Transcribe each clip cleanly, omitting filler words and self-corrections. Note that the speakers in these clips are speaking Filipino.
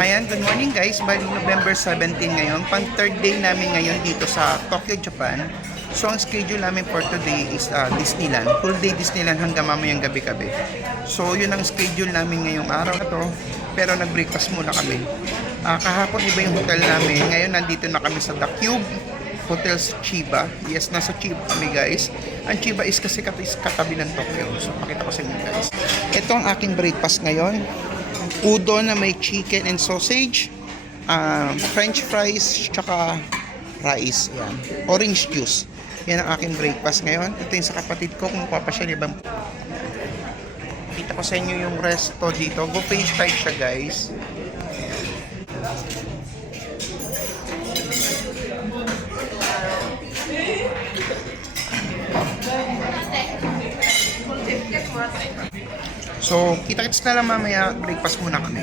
Ayan, good morning guys. Bali November 17 ngayon. Pang third day namin ngayon dito sa Tokyo, Japan. So ang schedule namin for today is Disneyland. Full day Disneyland hanggang mamayang gabi-gabi. So yun ang schedule namin ngayong araw na to. Pero nag-breakfast muna kami. Kahapon iba yung hotel namin. Ngayon nandito na kami sa The Cube Hotel sa Chiba. Yes, nasa Chiba kami guys. Ang Chiba is kasi katabi ng Tokyo. So pakita ko sa inyo guys. Ito ang aking breakfast ngayon. Udon na may chicken and sausage, french fries, tsaka rice. Yan. Orange juice. Yan ang aking breakfast ngayon. Ito yung sa kapatid ko kung papasya ibang. Kita ko sa inyo yung resto dito. Go page 5 siya guys. So, kita-kits na lang mamaya, breakfast muna kami.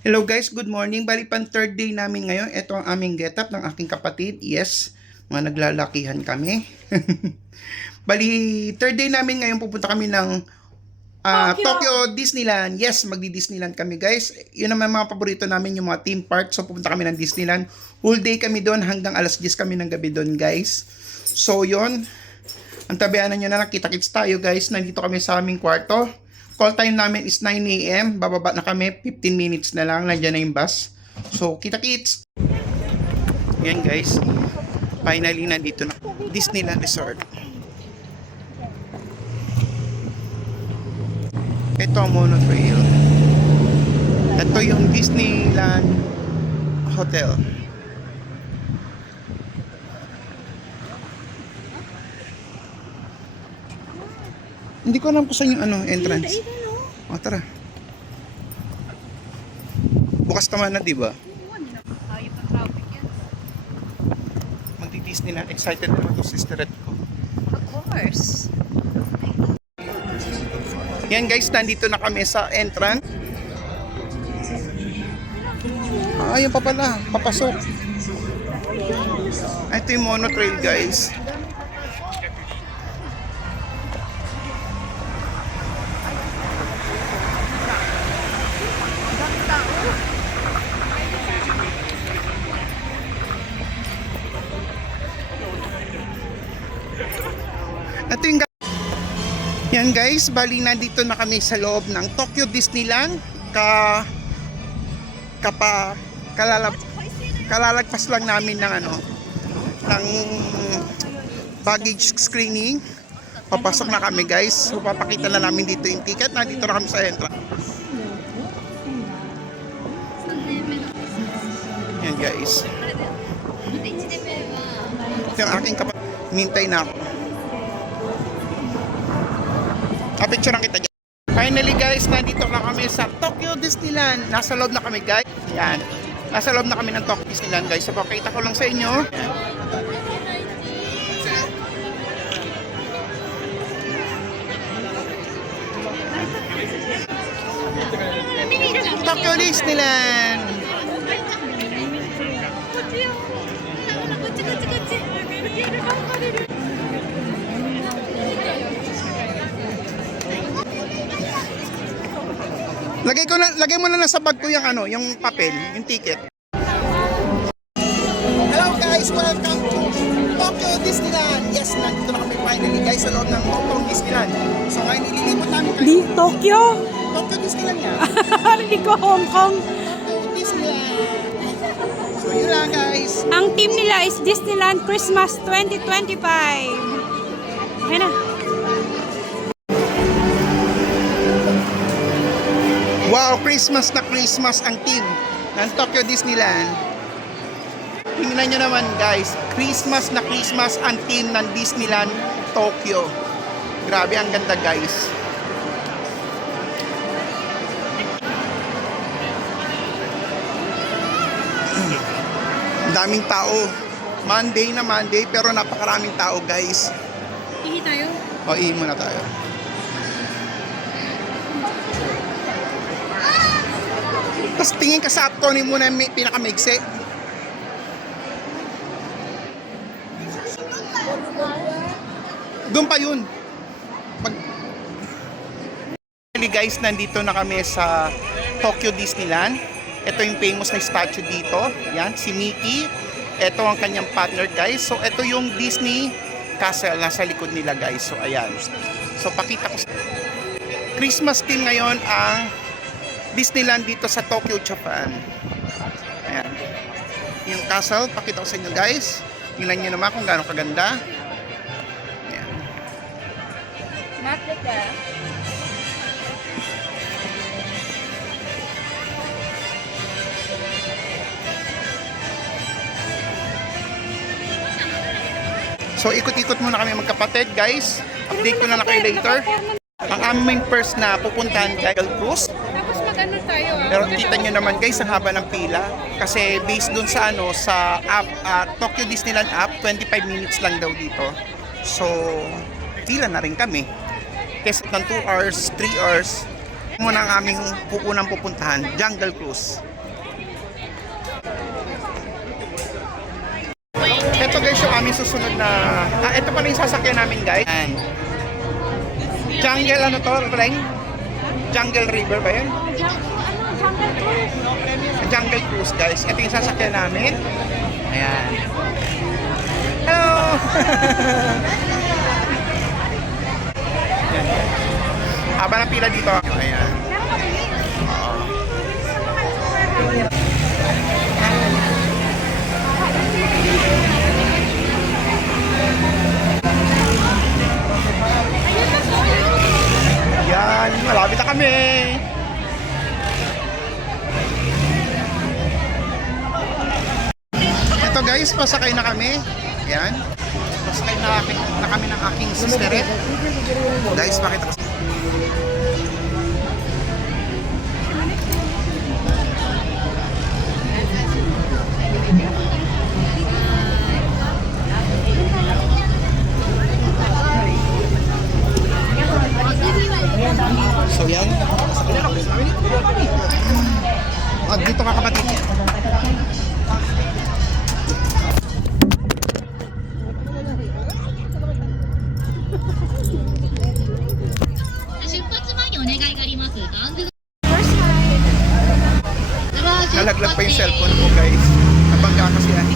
Hello guys, good morning. Bali pang third day namin ngayon. Ito ang aming getup ng aking kapatid. Yes, mga naglalakihan kami. Bali, third day namin ngayon, pupunta kami ng Tokyo Disneyland. Yes, magdi-Disneyland kami guys. Yun naman mga paborito namin, yung mga theme park. So, pupunta kami ng Disneyland. Whole day kami doon, hanggang alas 10 kami ng gabi doon guys. So, yun. Ang tabianan nyo na lang, kita-kits tayo guys. Nandito kami sa aming kwarto. Call time namin is 9 AM. Bababa na kami. 15 minutes na lang. Nandiyan na yung bus. So, kita-kits. Yan guys. Finally, nandito na. Disneyland Resort. Ito ang monorail. Ito yung Disneyland Hotel. Hindi ko alam kung saan yung entrance. O, tara. Bukas naman na, di ba? Magdi-Disneyland. Excited naman to sisteret ko. Of course. Yan guys, nandito na kami sa entrance. Ayun pa pala. Papasok. Ito yung monotrail guys. Ito yung yan guys, bali nandito na kami sa loob ng Tokyo Disneyland. Kalalagpas lang namin ng ng baggage screening. Papasok na kami guys. So papakita na namin dito yung ticket. Nandito na kami sa entrance. Yan guys. Ito yung aking kapatid. Mintay na ako. Picture kita dyan. Finally guys, nandito na kami sa Tokyo Disneyland. Nasa loob na kami guys. Yan. Nasa loob na kami ng Tokyo Disneyland guys. So pakita ko lang sa inyo. Tokyo Disneyland. Lagay mo na lang sa bag ko yung yung papel, yung ticket. Hello guys, welcome to Tokyo Disneyland. Yes, nandito na kami finally guys sa loob ng Tokyo Disneyland. So ngayon ililipot namin kayo. Tokyo? Tokyo Disneyland nga. Hindi ko Hong Kong. Tokyo Disneyland. So yun lang guys. Ang team nila is Disneyland Christmas 2025. Okay na. Wow, Christmas na Christmas ang team ng Tokyo Disneyland. Tingnan nyo naman guys, Christmas na Christmas ang team ng Disneyland Tokyo. Grabe, ang ganda guys. Ang daming tao. Monday na Monday pero napakaraming tao guys. Ihi tayo? O, ihi muna tayo. Tapos tingin ka sa Tony muna yung pinakamaigsi. Doon pa yun. Guys, nandito na kami sa Tokyo Disneyland. Ito yung famous na statue dito. Yan, si Mickey. Ito ang kanyang partner, guys. So, ito yung Disney Castle nasa likod nila, guys. So, ayan. So, pakita ko sa Christmas theme ngayon ang Disneyland dito sa Tokyo, Japan. Ayan. Yung castle, pakita ko sa inyo, guys. Tingnan nyo naman kung gaano kaganda. Ayan. So, ikot-ikot muna kami magkapatid, guys. Update ko na kayo later. Ang aming first na pupuntahan, Jungle Cruise. Tapos mag-ano tayo Pero kita nyo naman, guys, ang haba ng pila. Kasi based dun sa sa app, Tokyo Disneyland app, 25 minutes lang daw dito. So, pila na rin kami. Kasi ng 2 hours, 3 hours, muna ang aming unang pupuntahan, Jungle Cruise. Ito, guys, yung aming susunod na... ito pala yung sasakyan namin, guys. Ayan. Jungle, ano to, Reng? Jungle River ba yun? Jungle Cruise, guys. Ito yung sasakyan namin. Ayan. Hello! Haba ng pila dito. Ayan. Yan, malapit na kami. Ito, guys, pasakay na kami. Yan. Pasakay na kami ng aking sister. Guys, pakita ko. So yan. Dito ka, kapatid. Nalaglag pa yung cellphone ko, guys. Nabangga kasi yan.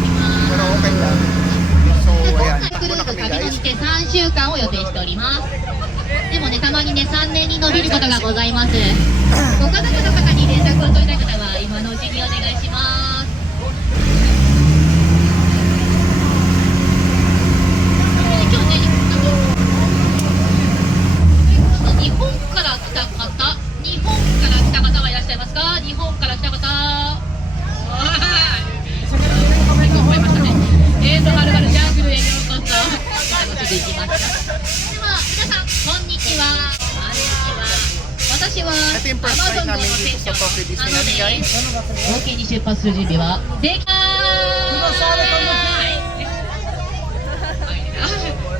Pero okay lang. So ayan. Takbo na kami, guys. 3週間を予定しております。でもね、たまにね、3年に伸びることがございます。ご家族の方に連絡を取りたい方は、今のうちにお願いします。今日ね、日本から来た方、日本から来た方はいらっしゃいますか？日本から来た方。思いましたね。はるばるジャングルへようこそ。楽しんでいきます。では、皆さん、こんにちは。こんにちは。私は Ito yung first time namin dito sa Tokyo Disneyland, guys. 冒険に出発する準備はできた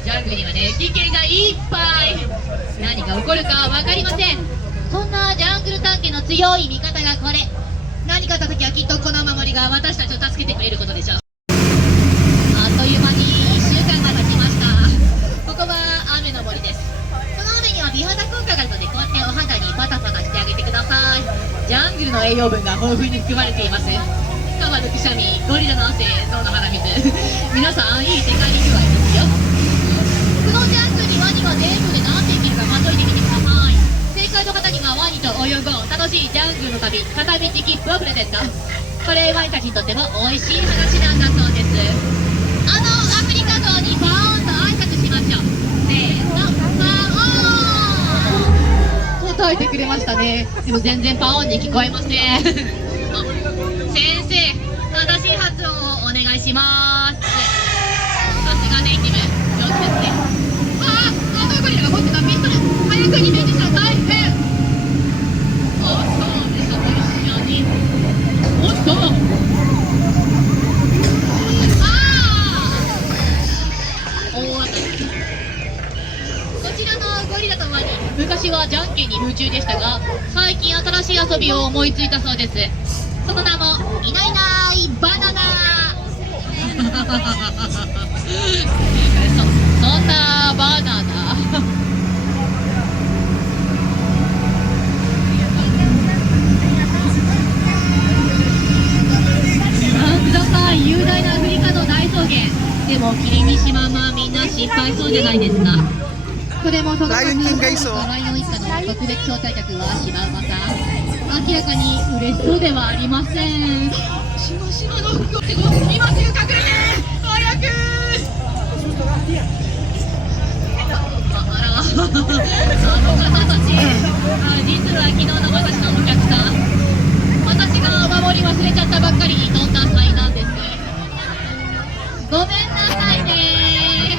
ジャングルにはね、危険がいっぱい。何が起こるかわかりません。そんなジャングル探検の強い味方がこれ。何かあった時はきっとこの守りが私たちを助けてくれることでしょう。あっという間に1週間が経ちました。ここは雨の森です。この雨には美肌効果があるので、こうやってお肌にパタパタしてあげてください。ジャングルの栄養分が豊富に含まれています。カバのくしゃみ、ゴリラの汗、象の鼻水。皆さん、いい世界に具合ですよ。このジャングルにワニが全部で何匹いるか数えてみてください。正解の方にはワニと泳ごう楽しいジャングルの旅片道切符をプレゼント。これワニたちにとっても美味しい話なんだそうです。アフリカゾウにパーンと挨拶しましょう。せーの、パオーン。答えてくれましたね。でも全然パオーンに聞こえません。あ、先生、正しい発音をお願いします。さすがネイティブ、上手ですね。ゴリラが持ってたピストル、早くリベンジしたら大変。そうでしょ、一緒に。おっと。こちらのゴリラとワニ、昔はじゃんけんに夢中でしたが、最近新しい遊びを思いついたそうです。その名もいないいないバナナ。そんなバナナ。も霧見島まみんな心配そうじゃないですか。それもそのライオンキングがいそうライオン一家の特別招待客はシマウマさん。明らかに嬉しそうではありません。しましまの服を着て今すぐ隠れて早く。あらあの方たち、実は昨日の私のお客さん、私がお守り忘れちゃったばっかりに飛んだ際なんです。ごめんなさいね。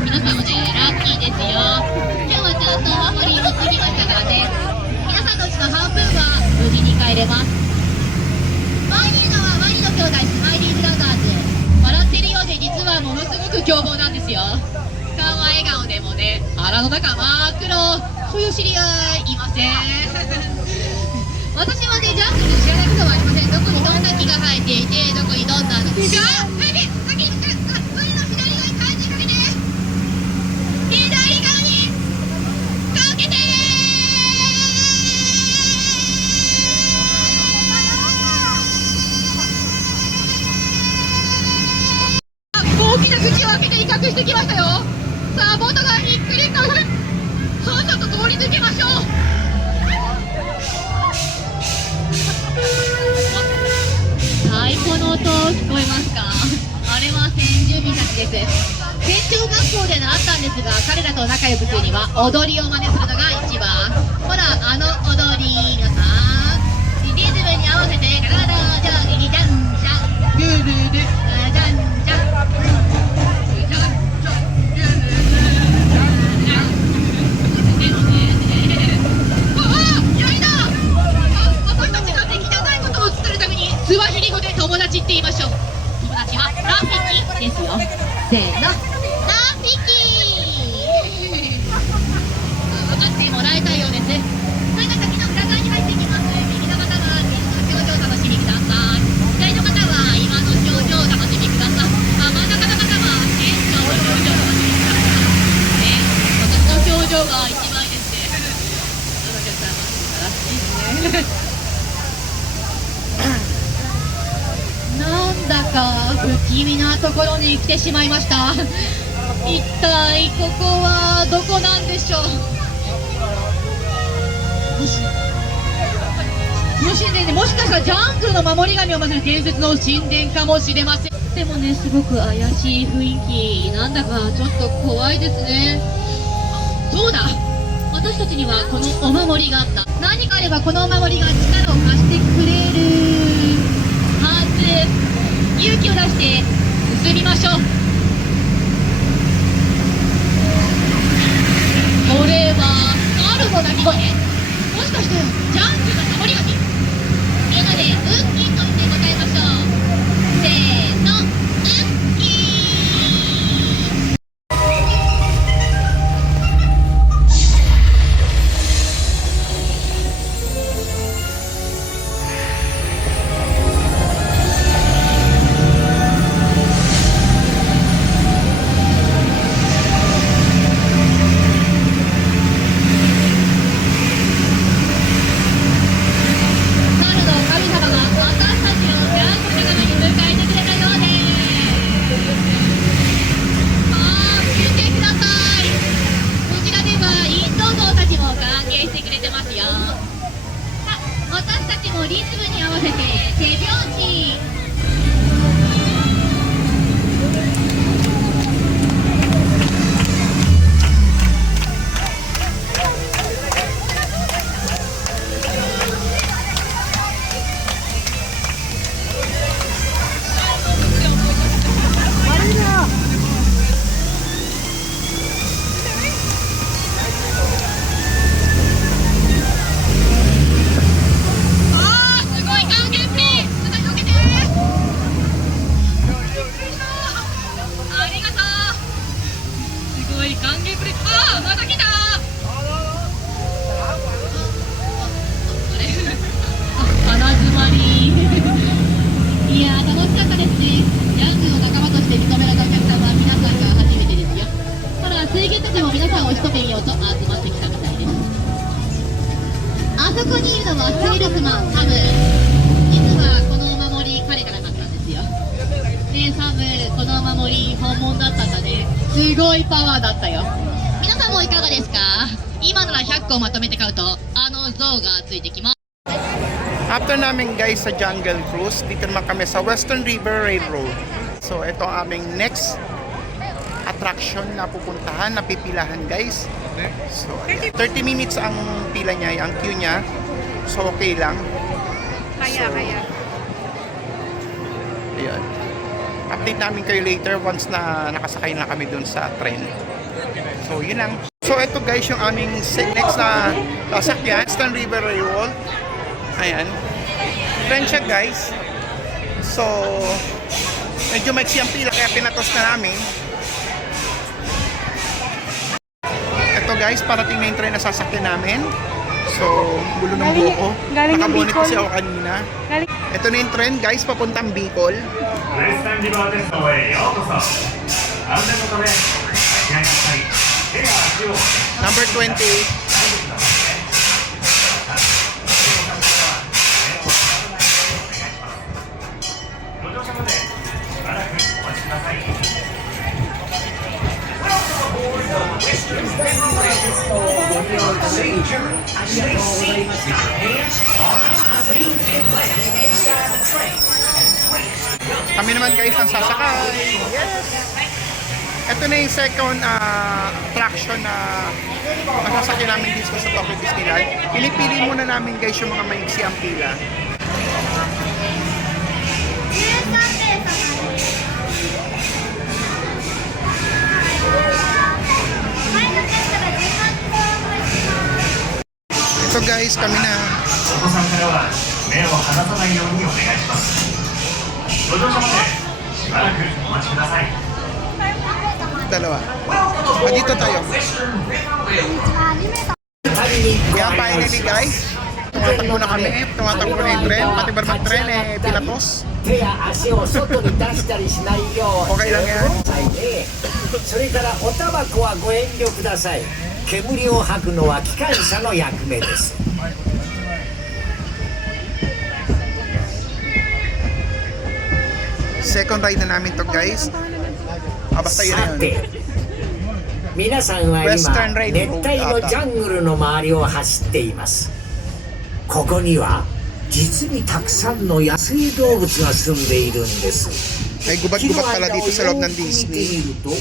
皆さんもね、ラッキーですよ。今日はちゃんとお守り持ってきましたからね。皆さんのうちの半分は無事に帰れます。前にいるのはワニの兄弟スマイリーブラザーズ。笑ってるようで実はものすごく凶暴なんですよ。顔は笑顔でもね、腹の中真っ黒。そういう知り合いいません。私はね、ジャングルで知らないことはありません。どこにどんな木が生えていて、どこにどんなのが海の左側に感じかけて、左側にかけて大きな口を開けて威嚇してきましたよ。さあボートがひっくり返る。さっさと通り抜けましょう。太鼓の音聞こえますか？あれは先住民たちです。船長学校で習ったんですが、彼らと仲良くするには踊りを真似するのが一番。ほらあの踊り、皆さんリズムに合わせてガララジャンジャンジャングルルジャンジャングルルジャンジャングルルジャンジャン。でもね、ああ、やりだ。私たちが敵じゃないことを伝えるためにスワヒリ語で友達って言いましょう。友達はラフィキですよ。せーの、ラフィキ。分かってもらえたようです。それが先の裏側に入っていきます。右の方は西の表情を楽しみください。左の方は今の表情を楽しみください。真ん中の方は天使の表情を楽しみください。ね、私の表情が一番いいですね。どのお客様素晴らしいですね。なんだか不気味なところに来てしまいました。一体ここはどこなんでしょう。もしかしたらジャングルの守り神を祀る伝説の神殿かもしれません。でもね、すごく怪しい雰囲気、なんだかちょっと怖いですね。そうだ、私たちにはこのお守りがあった。何かあればこのお守りが力を貸してくれるはず。勇気を出して進みましょう。これは猿の鳴き声。もしかしてジャングルの守り神。みんなでウッキーと言って答えましょう。せーの、ウッキー。リズムに合わせて手拍子。あそこにいるのはセールスマンハム。実はこのお守り彼から買ったんですよ。でねサム、このお守り本物だったんだね。すごいパワーだったよ。皆さんもいかがですか？今なら100個まとめて買うとあの像がついてきます。 After namin guys sa Jungle Cruise, dito naman kami sa Western River Railroad. So ito ang aming next attraction na pupuntahan, na pipilahan guys. So 30 minutes ang pila niya, ang queue niya. So okay lang. Kaya. Ayun. Update namin kayo later once na nakasakay na kami dun sa train. So yun lang. So ito guys yung aming next na sasakyan, Western River Railroad. Ayan. Train siya guys. So medyo maiksi ang pila kaya pinatos na namin. Ito guys, parating na yung train na sasakyan namin. So, gulo ng buko. Galing yung Nakabonet Bicol. kasi ako kanina. Ito na yung train guys, papuntang Bicol. ウエスタンリバー鉄道へようこそ。安全のため、お気合いなさい。手や足を Number 28. ご乗車までしばらくお待ちください。Kami naman guys ang sasakay. Yes! Ito na yung second attraction na masasakyan namin dito sa Tokyo Disneyland. Pinipili muna namin guys yung mga maiksi ang pila. Ito guys, kami na. お子さんからは目を離さないようにお願いします。ご乗車までしばらくお待ちください。 Dalawa. Dito tayo. Kaya finally guys, tumatakbo na kami. Tumatakbo na yung tren. Pati ba naman tren pilatos. 手や足を外に出したりしないよう Okay lang yan. それからおタバコはご遠慮ください。煙を吐くのは機関車の役目です。 Second ride na namin to guys. Basta yun さ yun. て皆さんは今 Western Railroad 熱帯のジャングルの周りを走っています。ここには実にたくさんの野生動物が住んでいるんです。 May gubat-gubat pala dito sa loob ng 見て Disney. みると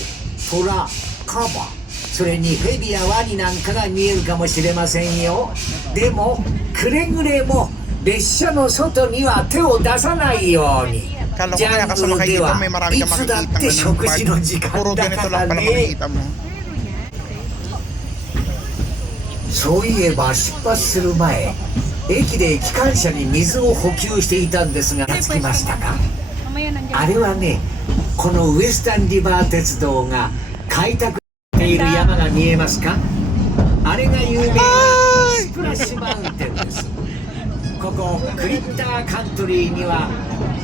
トラ、カバ、それにヘビやワニなんかが見えるかもしれませんよ。でもくれぐれも列車の外には手を出さないように。 Kala ko ジ kaya ャング kasama ル kayo で dito は may marami い kang つだっ makikita て食事の時 Puro 間だ ganito から lang pala ね。 makikita mo. そういえば出発する前駅で機関車に水を補給していたんですがつきましたか？ Mamaya nandiyan. あれはねこのウエスタンリバー鉄道が開拓している山が見えますか？あれが有名なスプラッシュマウンテンです。ここクリッターカントリーには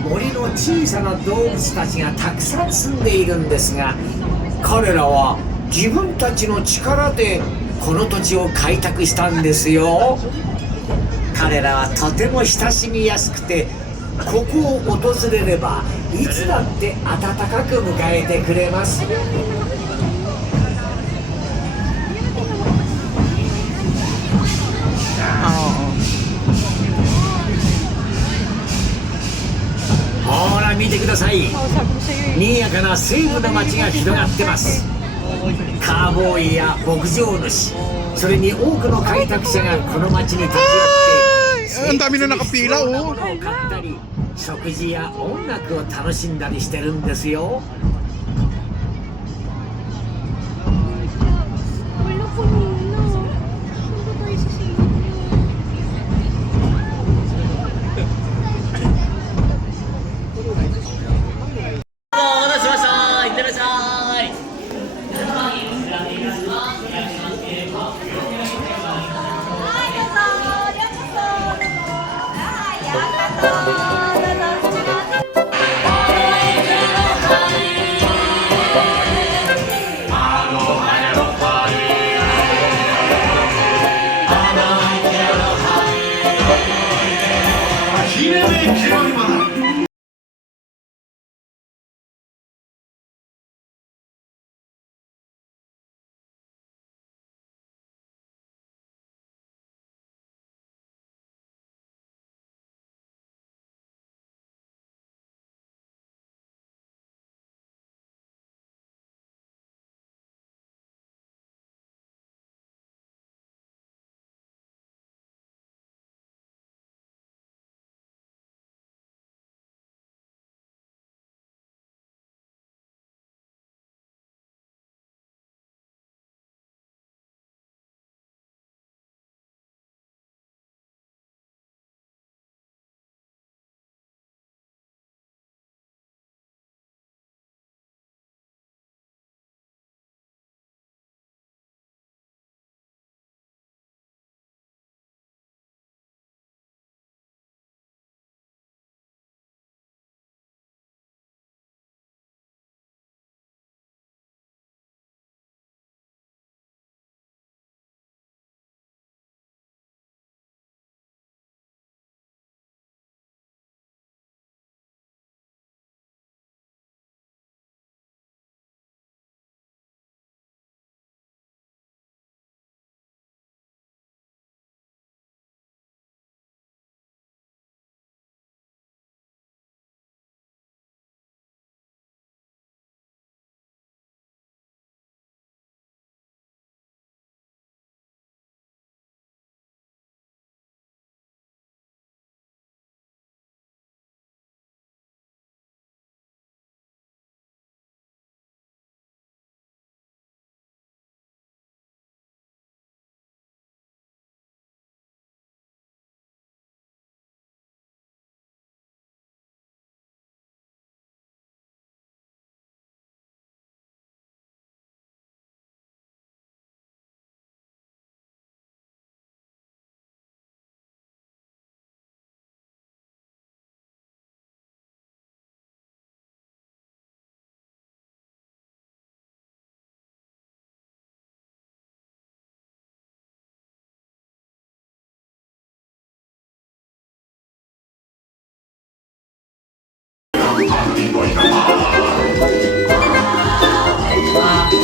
森の小さな動物たちがたくさん住んでいるんですが彼らは自分たちの力でこの土地を開拓したんですよ。彼らはとても親しみやすくてここを訪れればいつだって温かく迎えてくれます。 Oo. ほら見てください。 Oh, sabi ko sa'yo eh. 賑やかな西部の街が広がってます。カーボーイや牧場主それに多くの開拓者がこの街に立ち寄って Ang dami na nakapila, oh. 生活に必要なものを買ったり食事や音楽を楽しんだりしてるんですよ。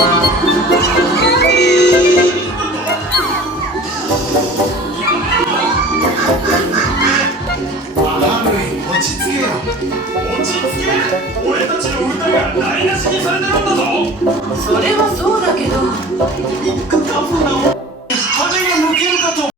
落ち着け俺たちの歌が台無しにされてるんだぞ。それはそうだけど羽が抜けるかと。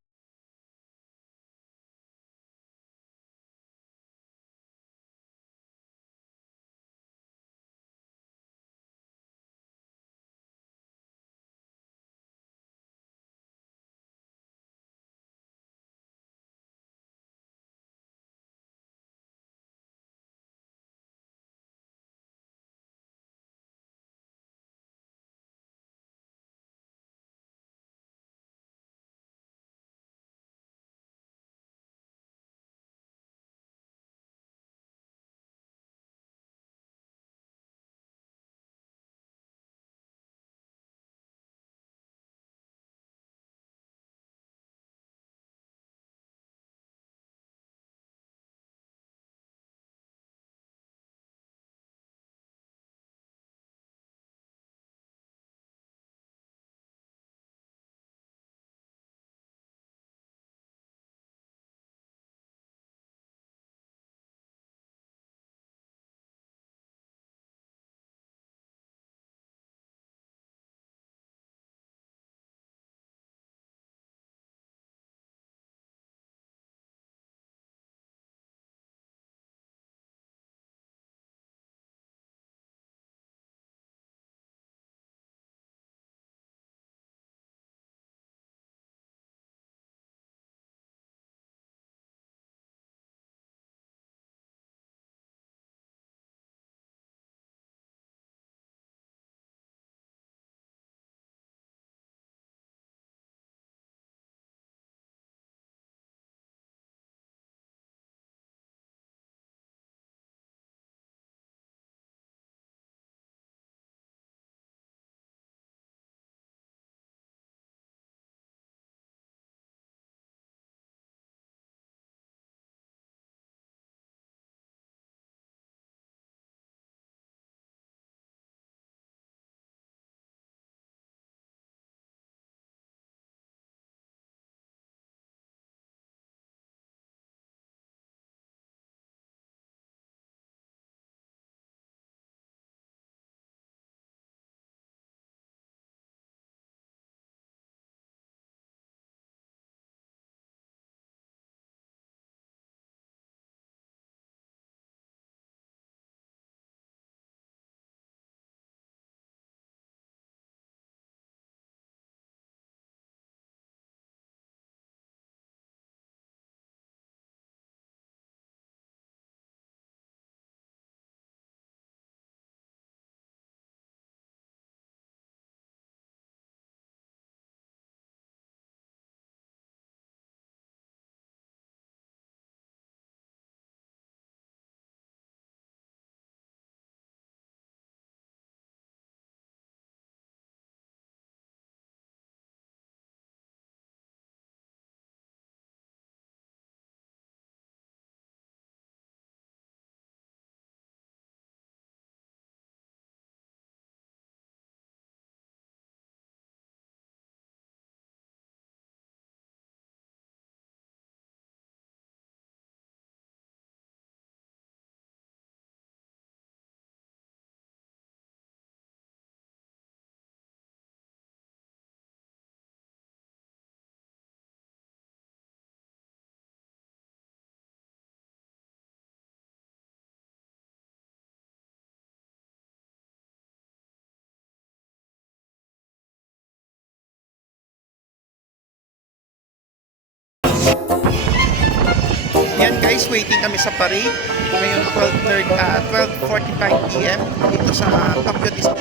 Yan guys, waiting kami sa parade. Ngayon 12:45 PM dito sa Tokyo Disney.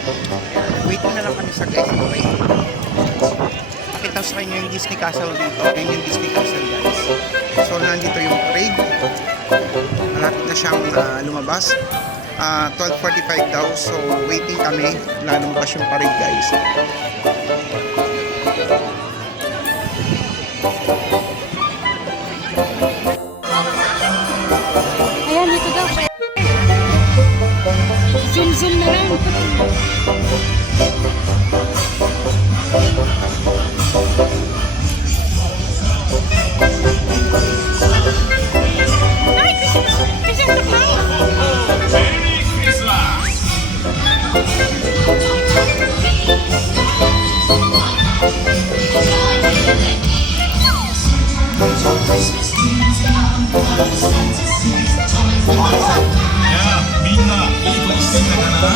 Waiting na lang kami sa guys. Pakita sa inyo yung Disney Castle dito. Yan yung Disney Castle guys. So nandito yung parade. Malapit na siyang lumabas. 12:45 daw. So waiting kami. Lalabas yung parade guys. Ayan, dito daw. Zoom na lang. みんないい子にしてたかな。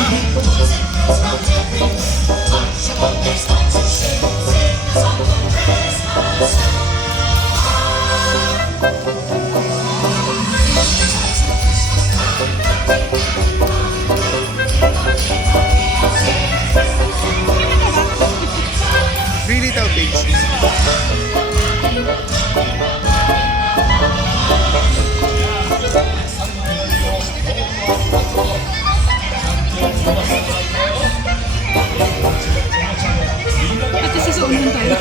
Really daw, babes. Ate, susuunan tayo.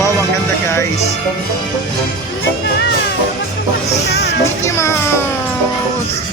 Wow, ang ganda guys. Mickey Mouse!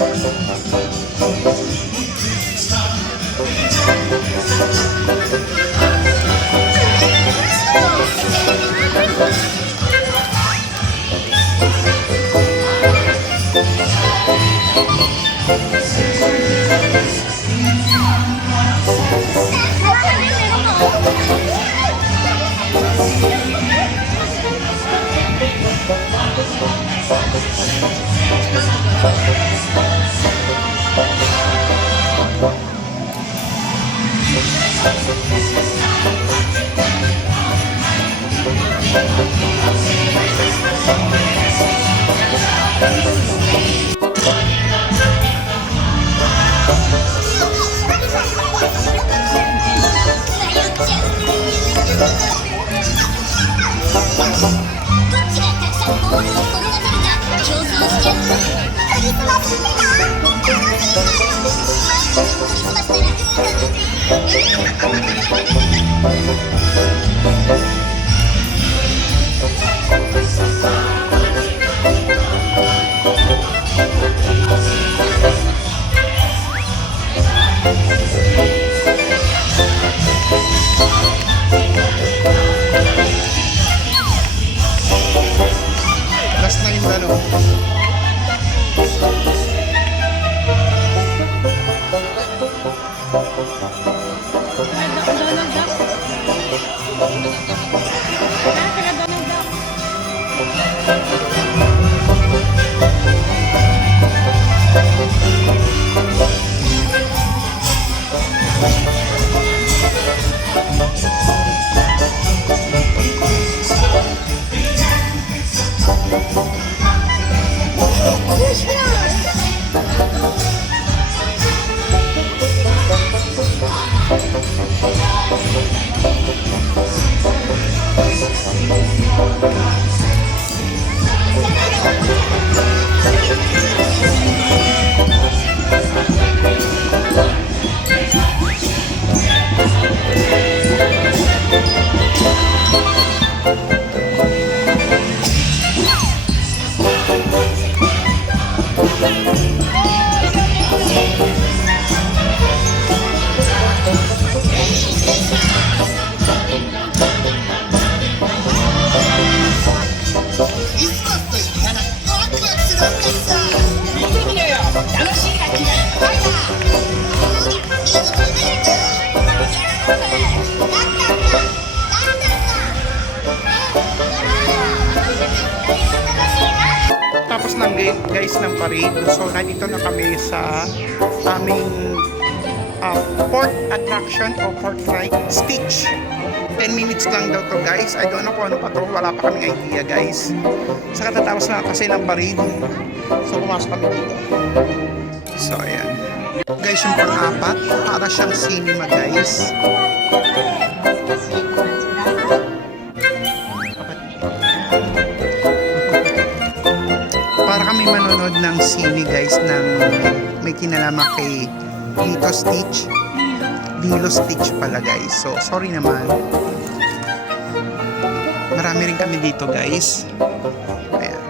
Last na yung dalawa. Donald Duck. Kaya Donald Duck. Tapos ng guys ng parade. So nandito na kami sa aming port attraction o port ride, Stitch. 10 minutes lang daw to guys. I don't know kung ano pa to. Wala pa kaming idea guys. Sa katatapos na kasi ng parade. So pumasok kami dito. So ayan. Guys, yung pang-apat, para siyang cinema guys. Para kami manonood ng sine guys ng may kinalaman kay Lilo Stitch. Lilo Stitch pala guys. So sorry naman. Marami rin kami dito guys. Ayan.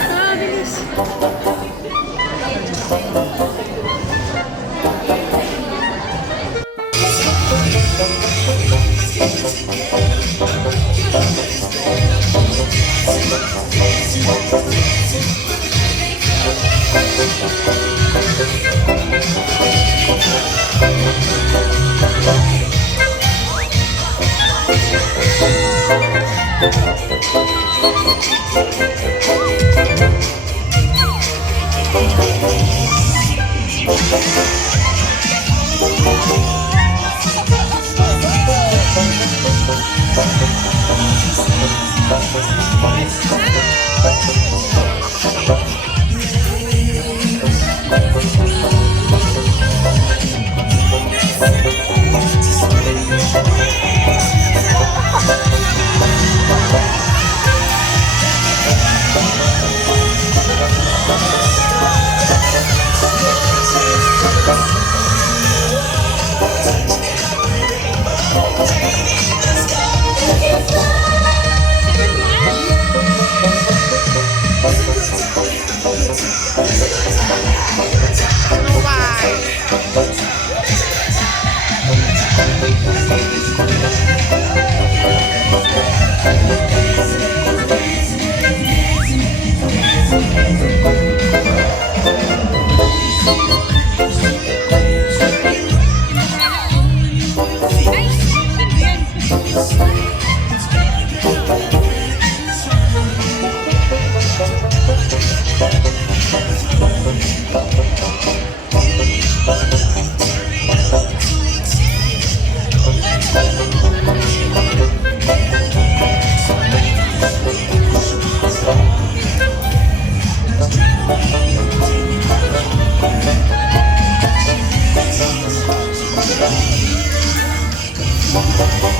Ah, bilis. Ganda nito.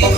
Hey!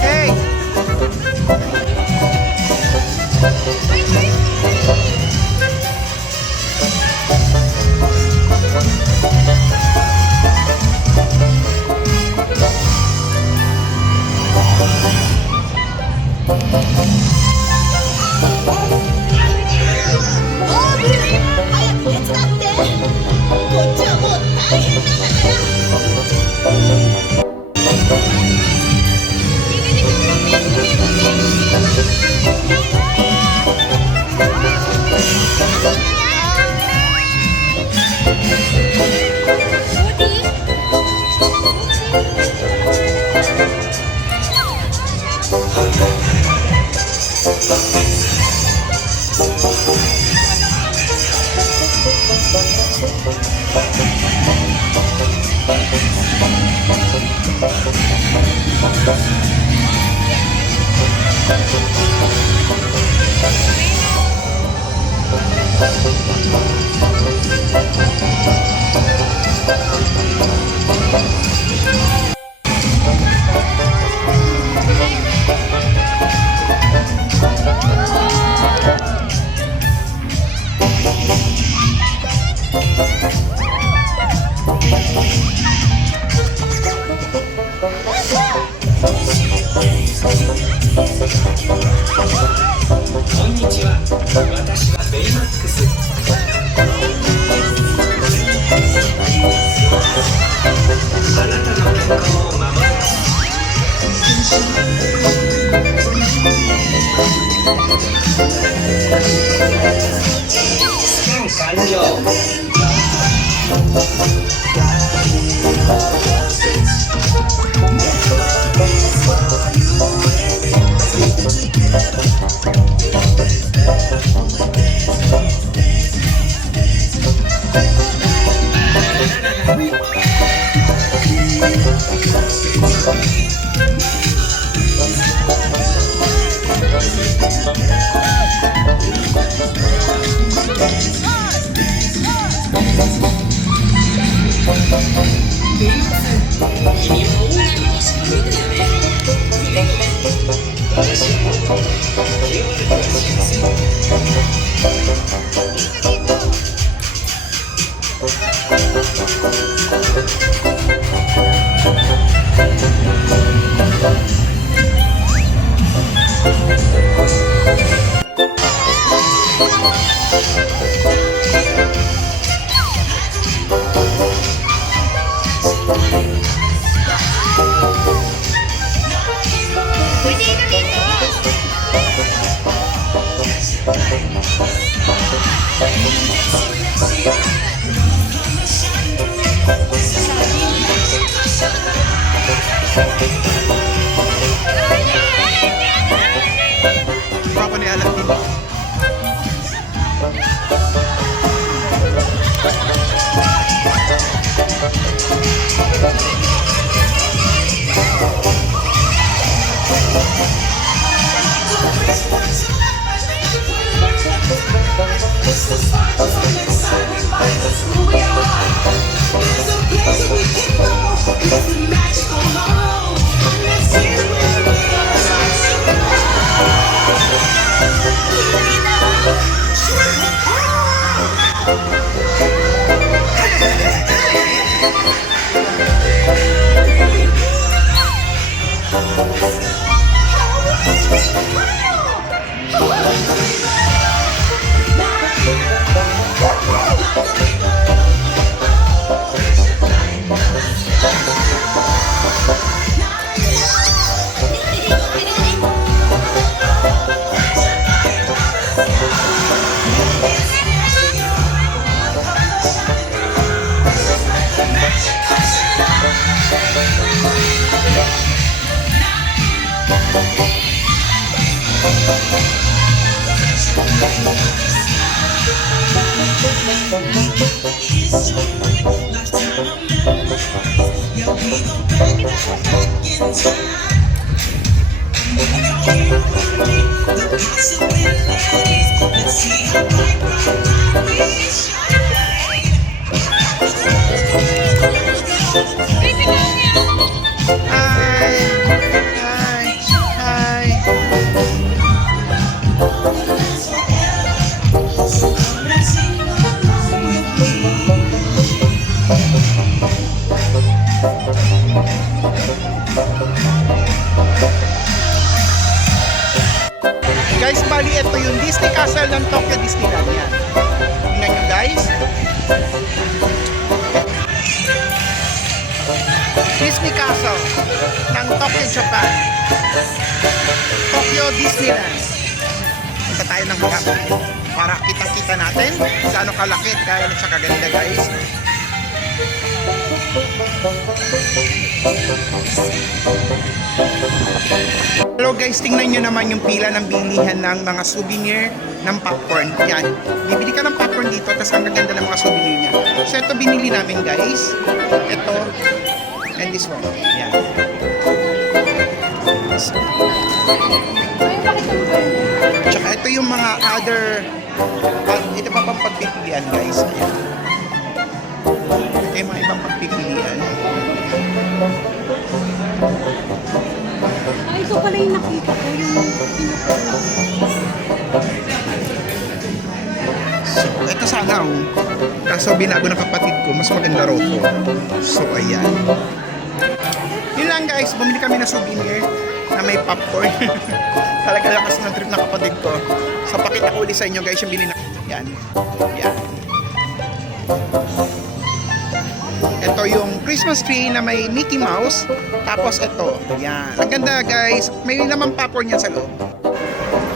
Hey! Ako ni Aladdin. Hi! Hi! Hi! Guys, bali ito yung Disney Castle ng Tokyo Disneyland yan. Tingnan nyo guys. Disney Castle ng Tokyo, Japan. Tokyo Disneyland. Punta tayo ng harap para kitang-kita natin gaano kalaki at gaano siya kaganda guys. Hello guys, tingnan nyo naman yung pila ng bilihan ng mga souvenir ng popcorn. Yan, bibili ka ng popcorn dito, tapos ang gaganda ng mga souvenir niya. So ito binili namin guys. Ito, and this one. Yan. Tsaka ito yung mga other, ito pa pang pagpipilian guys. Yan. Ito yung mga ibang pagpipilian. Ay, ito pala yung nakita ko, yung So, ito sana kaso binago ng kapatid ko, mas maganda raw to. So, ayan. Yun lang guys, bumili kami na souvenir na may popcorn. Talaga lakas ng trip ng kapatid ko. So, pakita ko ulit sa inyo guys yung binili na. Yan. Yan. Ito yung Christmas tree na may Mickey Mouse. Tapos ito. Yan. Ang ganda guys. May naman popcorn yan sa loob.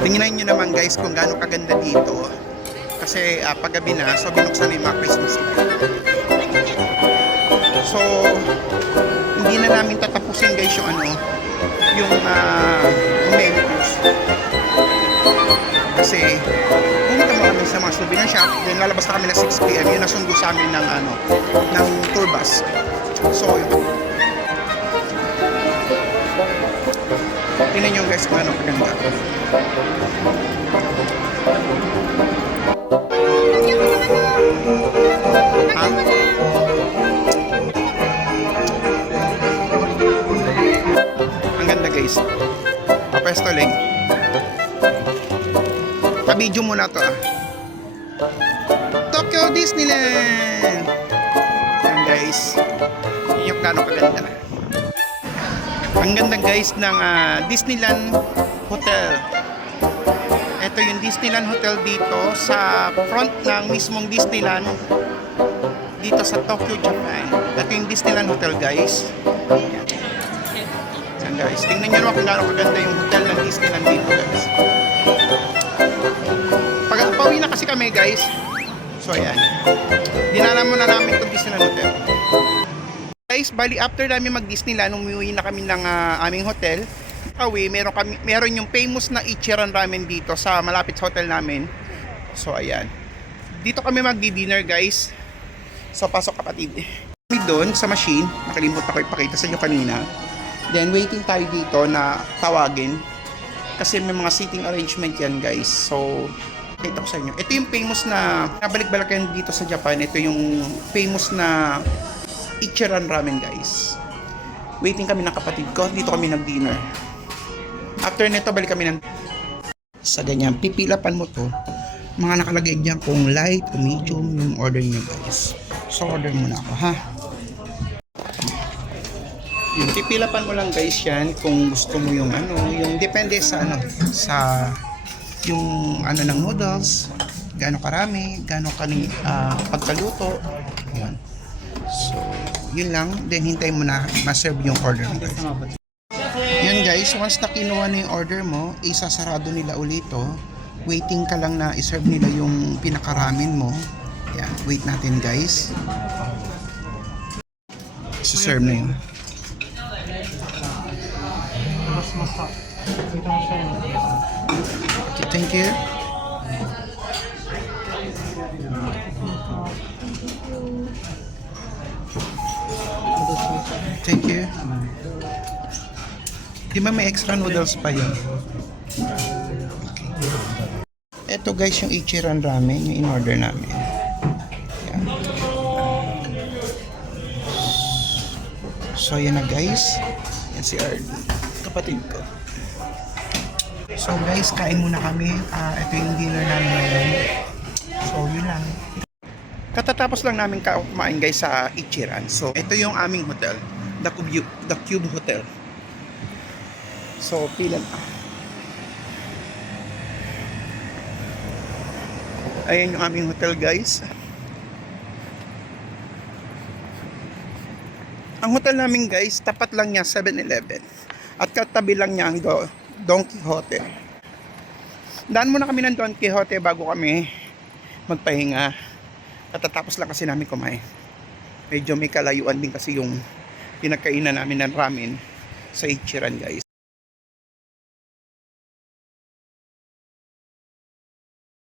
Tingnan nyo naman guys kung gaano kaganda dito. Kasi paggabi na, so binuksan na yung mga Christmas light. So, hindi na namin tatapusin guys yung ano, yung main course. Kasi, pumunta mo kami sa mga souvenir shop, then lalabas na kami na 6 PM, yun nasundo sa amin ng ano, ng tour bus. So, yun. Tingnan nyo guys kung ano kaganda. Ha? Ang ganda guys. Papesto lang. Pa-video muna to Tokyo Disneyland. Yan guys. Yun yung gano'ng kaganda. Ang ganda guys ng Disneyland Hotel. Ito yung Disneyland Hotel dito sa front ng mismong Disneyland dito sa Tokyo, Japan. Ito yung Disneyland Hotel guys. Yan guys, tingnan nyo naman kung gaano kaganda yung hotel ng Disneyland dito guys. Pauwi na kasi kami guys. So ayan, dinala muna namin itong Disneyland Hotel. Guys, bali after namin mag Disneyland, umuwi na kami ng aming hotel. Meron yung famous na Ichiran Ramen dito sa malapit sa hotel namin. So ayan, dito kami magdi-dinner guys. So pasok kapatid. Kami doon sa machine, nakalimutan ko ipakita sa inyo kanina. Then waiting tayo dito na tawagin kasi may mga seating arrangement yan guys. So ito ko sa inyo, ito yung famous na nabalik-balikan dito sa Japan. Ito yung famous na Ichiran Ramen guys. Waiting kami ng kapatid ko, dito kami nag-dinner. After nito, balik kami ng sa ganyan, pipilapan mo to. Mga nakalagay dyan kung light o medium yung order nyo guys. So order muna ako ha. Yung pipilapan mo lang guys yan kung gusto mo yung ano, yung depende sa ano, sa yung ano ng noodles, gaano karami, gaano kani pagkaluto. Yan. So, yun lang. Then hintay mo na ma-serve yung order mo guys. Yan guys, once na kinuha na yung order mo, isasarado nila ulit to. Waiting ka lang na iserve nila yung pinakaramin mo. Yan, wait natin guys. Isa-serve na yun. Okay, thank you. Thank you. Di ba may extra noodles pa yun? Ito guys yung Ichiran ramen, yung in-order namin. Yan. So yan na guys. Yan si RD, kapatid ko. So guys, kain muna kami. Ito yung dinner namin ngayon. So yun lang. Katatapos lang namin kumain guys sa Ichiran. So ito yung aming hotel, The Cube Hotel. So pilan. Ayan yung aming hotel guys. Ang hotel namin guys, tapat lang niya 7-Eleven. At katabi lang niya ang Don Quixote. Daan muna kami ng Don Quixote bago kami magpahinga. Katatapos lang kasi namin kumain. Medyo may kalayuan din kasi yung pinagkainan namin ng ramen sa Ichiran guys.